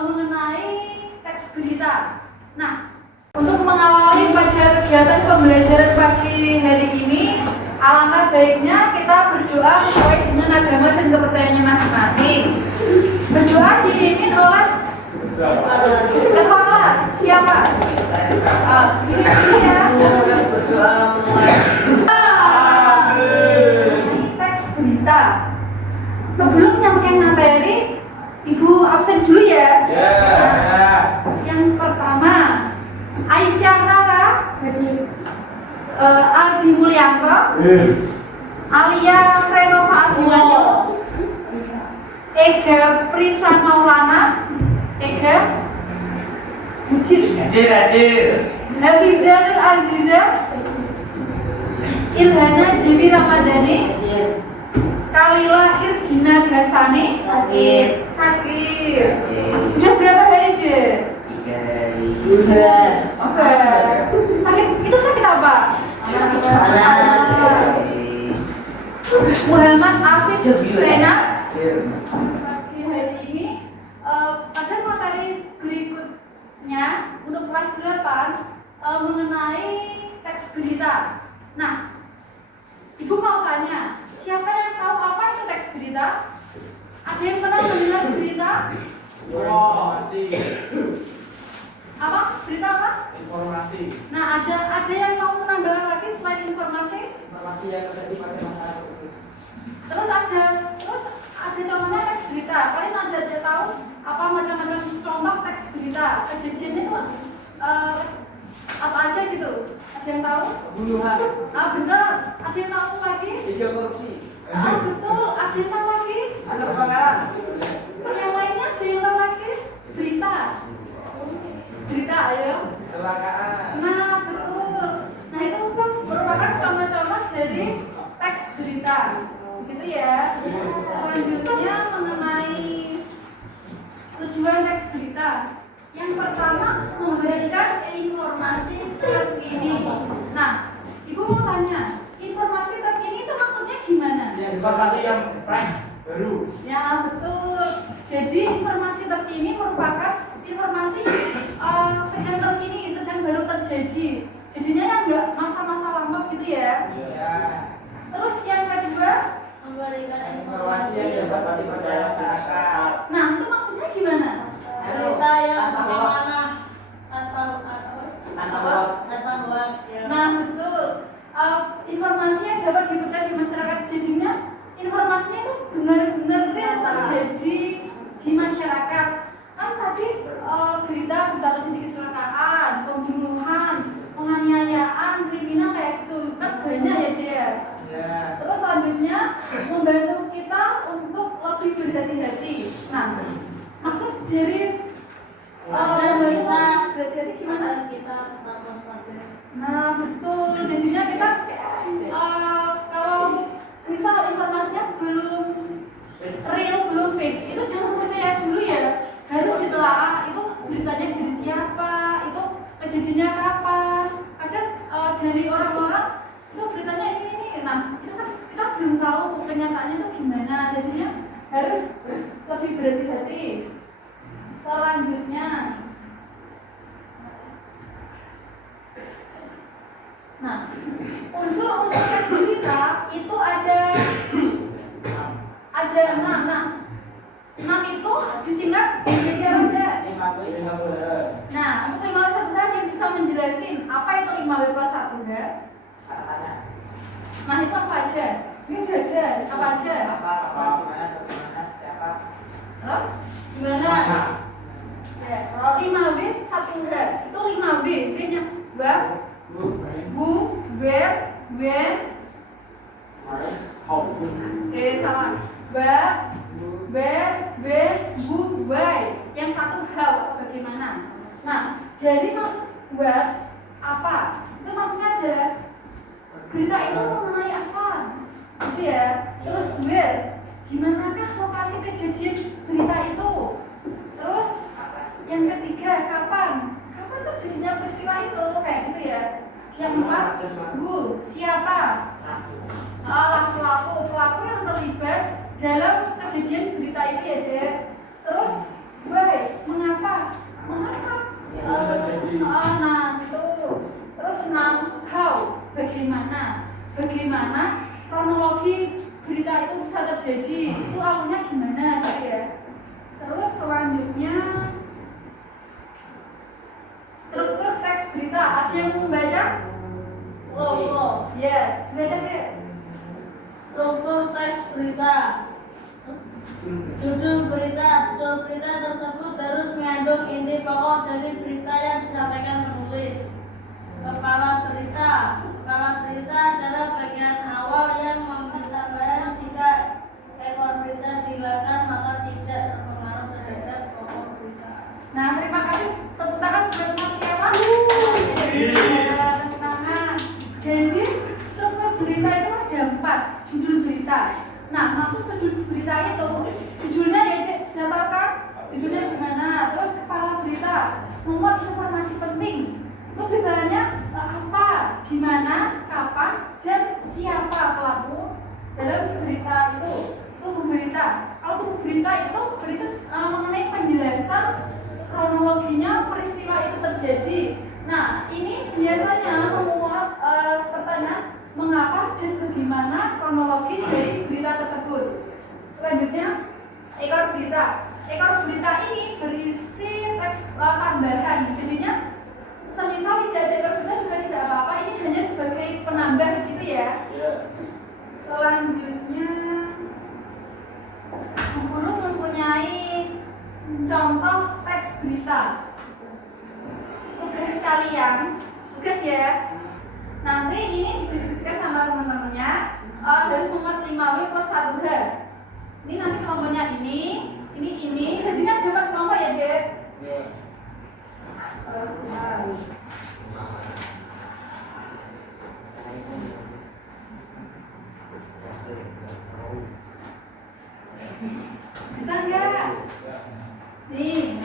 mengenai teks berita. Nah, untuk mengawali pada kegiatan pembelajaran pagi hari ini, alangkah baiknya kita berdoa sesuai dengan agama dan kepercayaannya masing-masing. Berdoa dipimpin oleh ketua kelas. Siapa? Ini ya. Berdoa mulai. Teks berita. Sebelum nyampein materi, Ibu absen dulu ya. Yang pertama, Aisyah Rara, Aldi Mulyanto, Alia Renova Abimanyu, Ega Prisa Maulana, Ega Hadir, Hafiza Nur Aziza, Ilhana Dewi Ramadhani, Kalila Irgina Gasani, sakit. Udah berapa hari deh? 3 hari. Oke. Sakit itu sakit apa? Muhammad Afis Sena. Pagi hari ini pada materi berikutnya untuk kelas 8 mengenai teks berita. Nah, Ibu mau tanya, siapa yang tahu apa itu teks berita? Ada yang pernah mendengar berita? Informasi. Apa? Berita apa? Informasi. Nah, ada yang mau menambahkan lagi selain informasi? Informasi yang terjadi pada masyarakat. Terus ada contohnya teks berita. Kalian ada tahu apa macam-macam contoh teks berita? Kejadiannya itu apa aja gitu? Ada yang tahu? Pembunuhan. Benar. Ada yang tahu lagi? Video korupsi. Betul. Ada yang tahu lagi? Ada kebakaran. Yang lainnya ada yang tahu lagi? Berita. Berita, ayo. Kecelakaan. Nah, betul. Nah, itu merupakan contoh-contoh dari teks berita. Gitu ya. Selanjutnya mengenai tujuan teks berita. Yang pertama, memberikan informasi terkini. Nah, Ibu mau tanya, informasi terkini itu maksudnya gimana? Informasi yang fresh, baru. Ya, betul. Jadi informasi terkini merupakan informasi sedang terkini, sedang baru terjadi. Jadinya yang enggak masa-masa lama gitu ya. Ya. Terus yang kedua, memberikan Informasi yang dapat dipercaya masyarakat. nah itu maksudnya gimana? berita yang bagaimana tanpa hoak. Nah, betul. Informasi yang dapat dipercaya di masyarakat, jadinya informasinya itu benar-benar real terjadi di masyarakat. Kan tadi berita bisa terjadi kecelakaan, pembunuhan, penganiayaan, kriminal kayak gitu. Kan banyak ya dia. Ya. Terus selanjutnya membantu kita untuk lebih berhati-hati. Nah, maksud dari berita berhati-hati gimana? kita tetap waspada. Nah, betul. Jadinya kita kalau misal informasinya belum real, belum fix, itu jangan percaya dulu ya. Harus ditelaah itu beritanya dari siapa, itu kejadiannya kapan. Kadang dari orang-orang itu beritanya ini. Nah, itu kan kita belum tahu kenyataannya itu gimana. Jadinya harus lebih berhati-hati. Selanjutnya, nah, unsur-unsur teks berita itu ada 6. Nah, 6 itu disingkat menjadi apa enggak? 5W. Nah, untuk 5W1 tadi bisa menjelasin apa itu 5W+1 enggak? Kata-kata. Nah, itu apa aja? Ini udah ada, apa aja? Apa, bagaimana, siapa. Terus? Gimana? Ya, 5W1 enggak? Itu 5W, W-nya who, where, when. Salah. Where, when, who, why. Yang satu how atau bagaimana. Nah, dari maksud what apa? Itu maksudnya ada berita itu mengenai apa? Gitu ya. Terus where, di manakah lokasi kejadian berita itu? Terus yang ketiga kapan? Kapan terjadinya peristiwa itu? Kayak gitu ya. Yang keempat, who, siapa? Pelaku yang terlibat dalam kejadian berita itu ya, Dek. Terus why, mengapa Nah, itu. Terus 6, how, bagaimana? Bagaimana kronologi berita itu bisa terjadi? Itu awalnya gimana gitu ya. Terus selanjutnya struktur teks berita. Ada yang mau membaca? Lo. Ya, baca deh. Struktur teks berita. Judul berita tersebut harus mengandung inti pokok dari berita yang disampaikan penulis. Kepala berita adalah bagian awal yang memberi tambahan. Jika ekor berita dihilangkan maka tidak terpengaruh terhadap pokok berita. Nah, terima kasih. Tepuk tangan buat Mas siapa? Tepuk tangan. Jadi, struktur berita itu ada 4. Judul berita. Nah, maksud judul berita itu, judulnya ya tahu kan? Judulnya gimana? Terus kepala berita, memuat informasi penting. Itu biasanya apa, di mana, kapan, dan siapa pelaku dalam berita itu. Tubuh berita. Kalau tubuh berita itu berita mengenai penjelasan kronologinya peristiwa itu terjadi. Nah, ini biasanya memuat pertanyaan mengapa dan bagaimana kronologi dari berita tersebut. Selanjutnya, ekor berita. Ekor berita ini berisi teks tambahan. Jadinya semisal tidak ada ekor berita juga tidak apa-apa. Ini hanya sebagai penambah gitu ya. Selanjutnya, Bu Guru mempunyai contoh teks berita. Tugas kalian, tugas ya. Nanti ini didiskusikan sama teman-temannya dari kelompok 5W plus 1H. Ini nanti kelompoknya ini. Jadi kan dapat kelompok ya, Dek? Bisa nggak? Nih.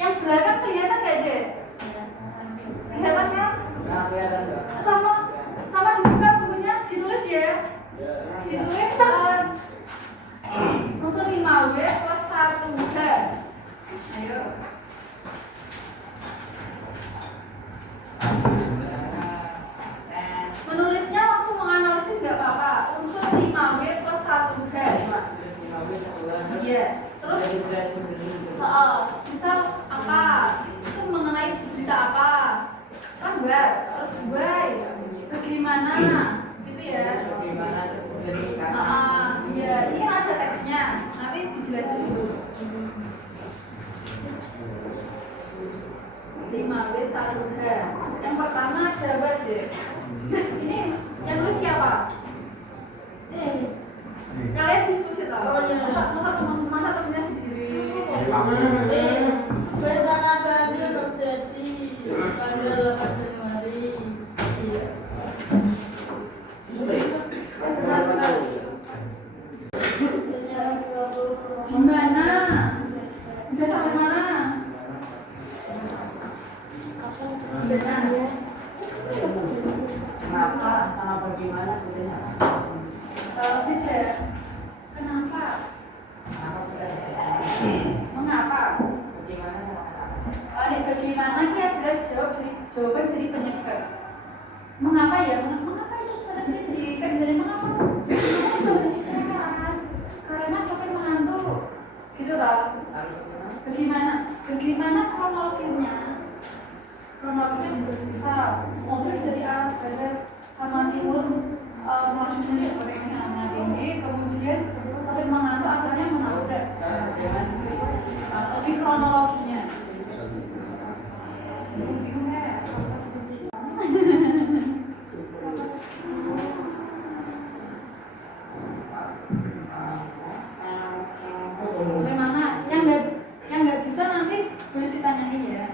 Yang belakang kelihatan nggak, Dek? Kelihatan kan? Nah, kelihatan tuh. Sama dibuka bukunya, ditulis ya. Ditulis unsur 5W plus 1H. Ayo. Menulisnya langsung menganalisis nggak apa-apa. Unsur 5W plus 1H. Iya. Terus misal apa? Itu mengenai berita apa? Kan buat. Terus why? Bagaimana? Gitu ya. Iya, ini kan ada teksnya. Nanti dijelasin dulu. 5W 1H. Yang pertama jabat deh. Ini yang nulis siapa? Kalian diskusi tau? Masa temennya sendiri. Bencana banjir terjadi pada 8 Januari. Benar. Di mana? Udah sampai mana? Benar. Kenapa sama bagaimana bedanya? Beda. Kenapa? Mengapa? Bagaimana sama kenapa? Bagaimana ini adalah jawaban dari penyebab. Mengapa ya? Mengapa itu bisa terjadi? Kan dari mengapa? Karena sampai mengantuk. Gitu loh. Bagaimana kronologinya? Kronologinya bisa mobil dari arah barat sama timur menuju dari orang yang amat tinggi, kemudian sampai mengantuk akhirnya menabrak. Ini kronologinya. Bingung ya? Bagaimana? Yang nggak bisa nanti boleh ditanyain ya.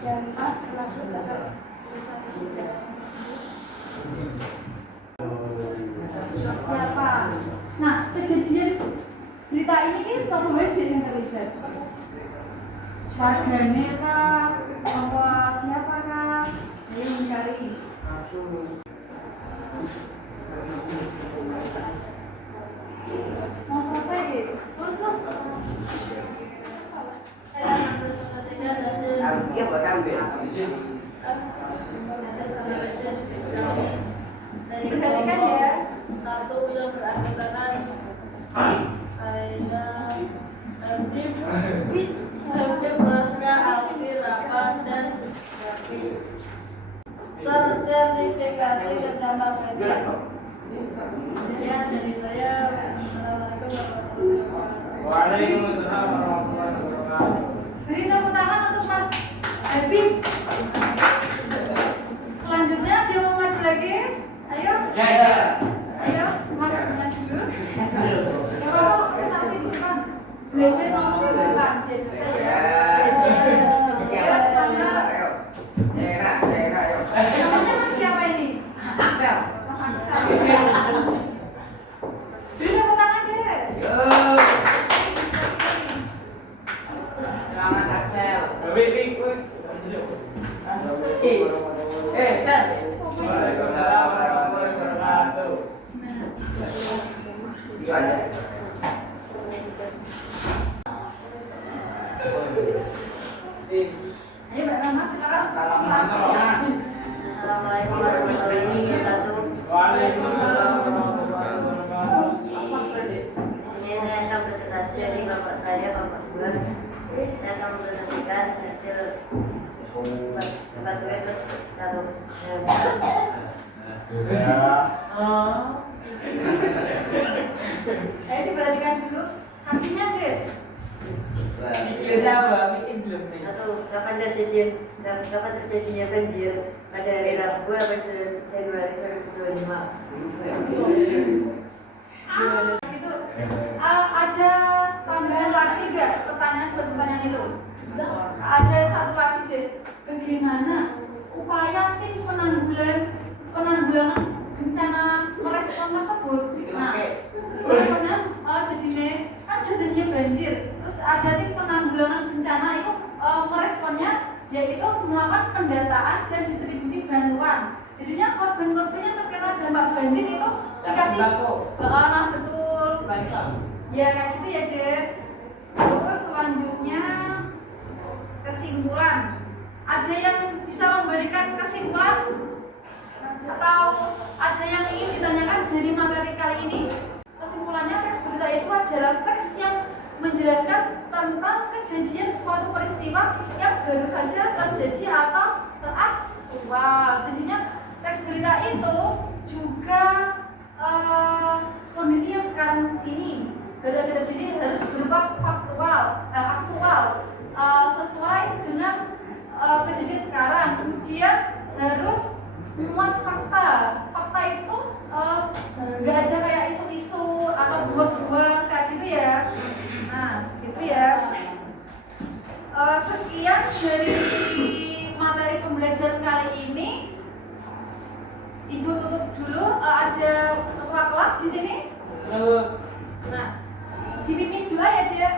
Dampak termasuk Siapa? Nah, kejadian berita ini kan satu hari yang terlibat. Warganet kah? Apa siapa kah? Ayo mencari. Mau selesai gitu? Terus dong. Saya akan presentasikan hasil analisis kami dari Perhatikan ya. satu yang berakibatkan saya Habib Praska Alfi Rapat dan Yafi terverifikasi terdampak banjir. Sekian dari saya. Assalamualaikum warahmatullahi wabarakatuh. Waalaikumsalam warahmatullahi wabarakatuh. Beri tepuk tangan untuk Mas Habib. Selanjutnya dia mau maju lagi. Ayo. Ya. Ayo, Mas maju dulu. Ya kalau presentasi dulu kan. Belajar ngomong depan. Biar saya. Ya, namanya Mas siapa ini? Axel. Mas Axel. Beri tepuk tangan deh. Selamat Axel. Wih. Chan. Waalaikumsalam warahmatullahi wabarakatuh. Gimana? Ayo Mbak Rama sekarang presentasi. Assalamualaikum warahmatullahi wabarakatuh. Waalaikumsalam warahmatullahi wabarakatuh. Di sini saya akan presentasi dari bapak saya, Bapak Buah. Saya akan mempresentasikan hasil debat bebas satu. Ayo diperhatikan dulu. Hakimnya deh. Satu, kapan terjadinya banjir pada hari Rabu 8 Januari 2025? Gitu. Ada tambahan lagi nggak pertanyaan buat pertanyaan itu? Ada satu lagi deh. Bagaimana upaya tim penanggulangan bencana merespon tersebut? Nah, pokoknya jadinya kan udah jadinya banjir. Terus ada tim penanggulangan bencana itu meresponnya yaitu melakukan pendataan dan distribusi bantuan. Jadinya korban-korban yang terkena dampak banjir itu dikasih nah betul. Ya kayak gitu ya Dek. Terus selanjutnya kesimpulan. Ada yang bisa memberikan kesimpulan atau ada yang ingin ditanyakan dari materi kali ini? Kesimpulannya teks berita itu adalah teks yang menjelaskan tentang kejadian suatu peristiwa yang baru saja terjadi atau teraktual. Jadinya teks berita itu juga kondisi yang sekarang ini baru saja terjadi harus berupa aktual, sesuai dengan kejadian sekarang. Kemudian harus memuat fakta. Fakta itu nggak ada kayak isu-isu atau buat-buat kayak gitu ya. Nah, gitu ya. Sekian dari materi pembelajaran kali ini. Ibu tutup dulu. Ada ketua kelas di sini. Nah, dipimpin dulu ya dia.